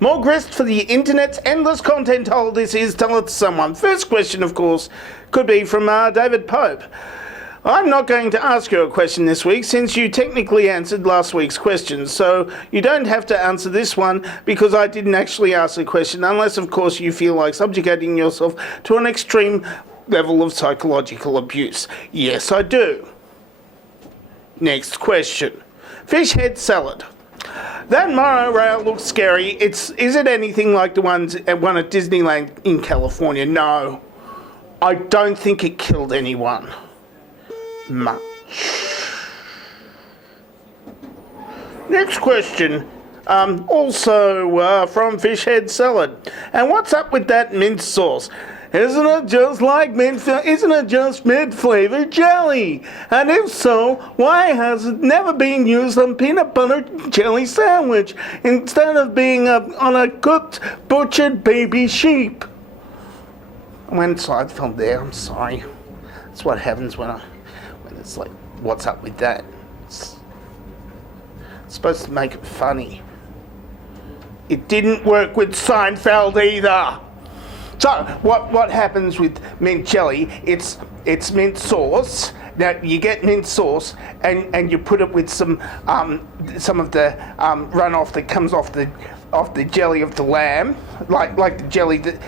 More grist for the internet's endless content hole. This is Tell It to Someone. First question, of course, could be from David Pope. I'm not going to ask you a question this week since you technically answered last week's question, so you don't have to answer this one because I didn't actually ask the question, unless, of course, you feel like subjugating yourself to an extreme level of psychological abuse. Yes, I do. Next question. Fish head salad. That monorail looks scary. Is it anything like the one at Disneyland in California? No. I don't think it killed anyone much. Next question. Also from Fish Head Salad. And what's up with that mint sauce? Isn't it just like mint? Isn't it just mint-flavored jelly? And if so, why has it never been used on peanut butter jelly sandwich instead of being on a cooked, butchered baby sheep? I went Seinfeld there. I'm sorry. That's what happens when it's like, what's up with that? It's supposed to make it funny. It didn't work with Seinfeld either. So, what happens with mint jelly, it's mint sauce. Now, you get mint sauce and you put it with some of the runoff that comes off the jelly of the lamb, like the jellied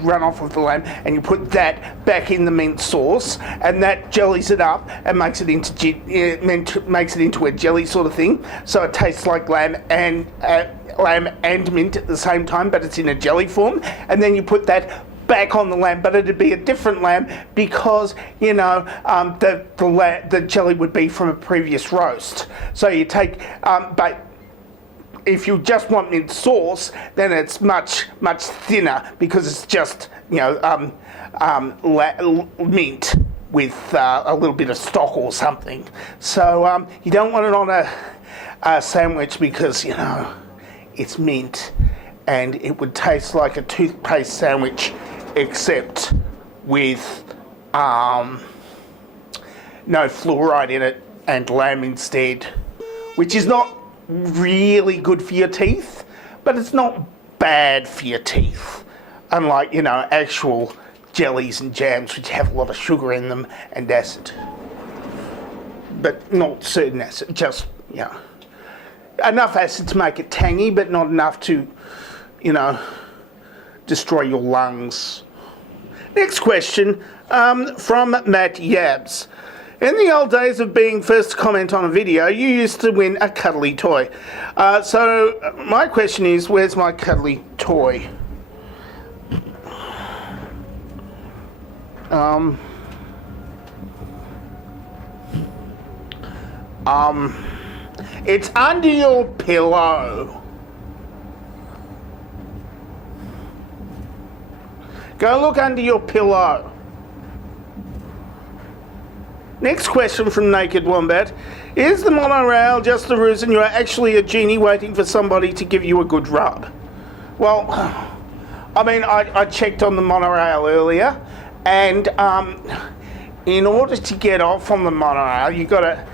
runoff of the lamb, and you put that back in the mint sauce, and that jellies it up and makes it into a jelly sort of thing. So it tastes like lamb and mint at the same time, but it's in a jelly form. And then you put that back on the lamb, but it'd be a different lamb because the jelly would be from a previous roast. So you take, but if you just want mint sauce, then it's much thinner because it's just mint with a little bit of stock or something. So you don't want it on a sandwich because it's mint and it would taste like a toothpaste sandwich except with no fluoride in it and lamb instead, which is not really good for your teeth, but it's not bad for your teeth, unlike actual jellies and jams which have a lot of sugar in them and acid, but not certain acid, just enough acid to make it tangy, but not enough to destroy your lungs. Next question from Matt Yabs. In the old days of being first to comment on a video, you used to win a cuddly toy. So my question is, where's my cuddly toy? It's under your pillow. Go look under your pillow. Next question from Naked Wombat. Is the monorail just a ruse and you're actually a genie waiting for somebody to give you a good rub? Well, I mean, I checked on the monorail earlier, and in order to get off on the monorail, you gotta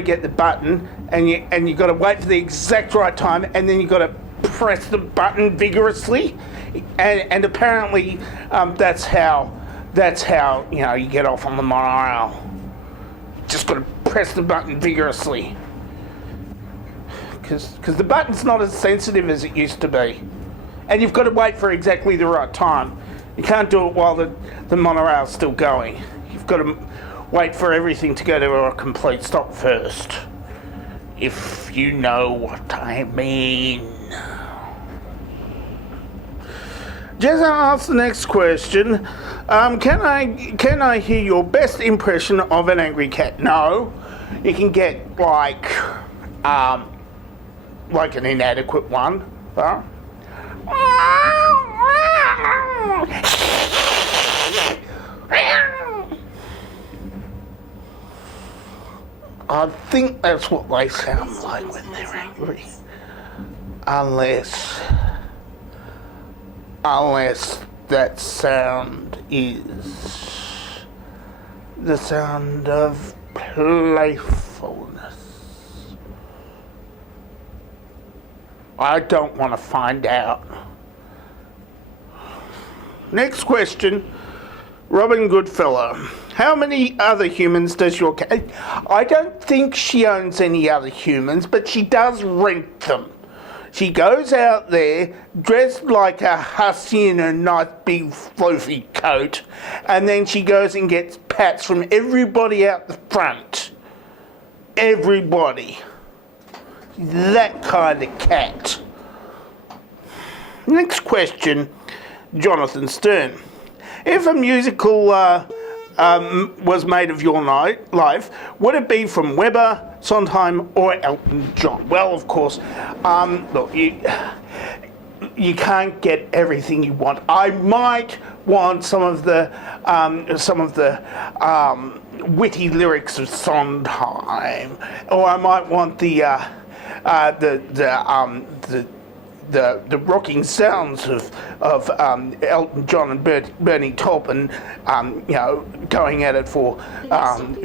get the button, and you gotta wait for the exact right time, and then you gotta press the button vigorously, and apparently that's how you get off on the monorail. Just got to press the button vigorously, because the button's not as sensitive as it used to be, and you've got to wait for exactly the right time. You can't do it while the monorail's still going. You've got to wait for everything to go to a complete stop first, if you know what I mean. Jezza asks the next question. Can I hear your best impression of an angry cat? No. You can get like an inadequate one. Huh? I think that's what they sound like when they're angry. Unless that sound is the sound of playfulness. I don't want to find out. Next question. Robin Goodfellow. How many other humans does your cat... I don't think she owns any other humans, but she does rent them. She goes out there dressed like a hussy in a nice big floofy coat, and then she goes and gets pats from everybody out the front. Everybody. That kind of cat. Next question, Jonathan Stern. If a musical was made of your life, would it be from Weber, Sondheim, or Elton John? Well, of course, look, you can't get everything you want. I might want some of the witty lyrics of Sondheim, or I might want the rocking sounds of Elton John and Bernie Taupin, going at it for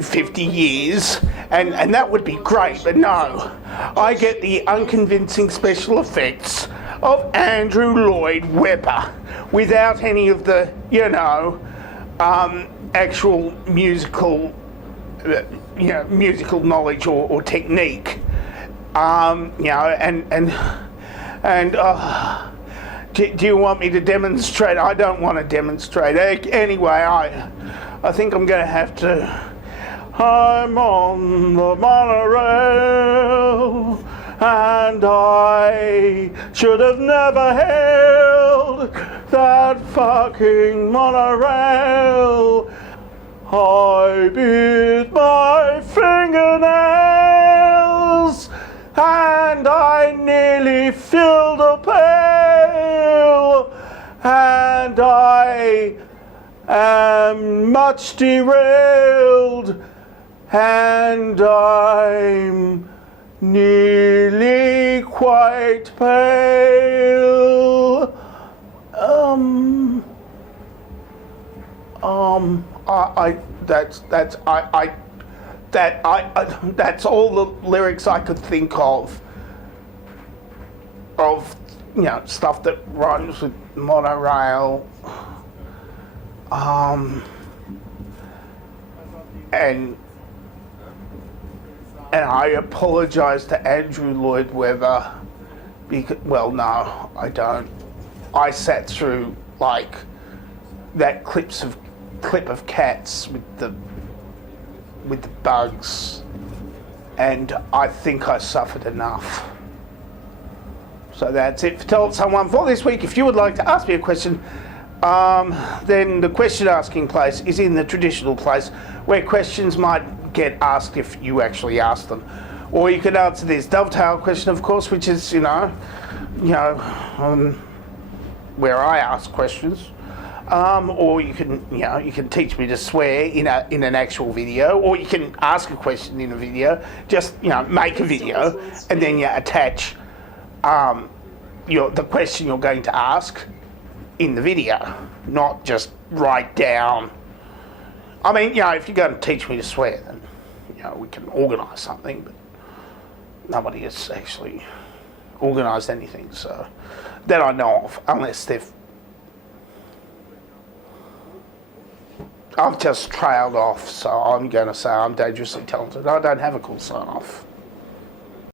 50 years, and that would be great. But no, I get the unconvincing special effects of Andrew Lloyd Webber without any of the, actual musical knowledge or technique. Do you want me to demonstrate? I don't want to demonstrate. Anyway, I think I'm going to have to. I'm on the monorail, and I should have never held that fucking monorail. I bit my fingernails, and I nearly filled a pail, and I am much derailed, and I'm nearly quite pale. That's all the lyrics I could think of stuff that rhymes with monorail, and I apologise to Andrew Lloyd Webber because, well, no, I don't. I sat through that clip of cats with the bugs, and I think I suffered enough. So that's it for Tell It Someone for this week. If you would like to ask me a question, then the question asking place is in the traditional place where questions might get asked if you actually ask them. Or you can answer this dovetail question, of course, which is, where I ask questions. Or you can teach me to swear in an actual video, or you can ask a question in a video. Just make a video and then you attach the question you're going to ask in the video, not just write down. I mean, if you're going to teach me to swear, then we can organise something, but nobody has actually organised anything, so that I know of, unless I've just trailed off, so I'm going to say I'm dangerously talented. I don't have a cool sign off.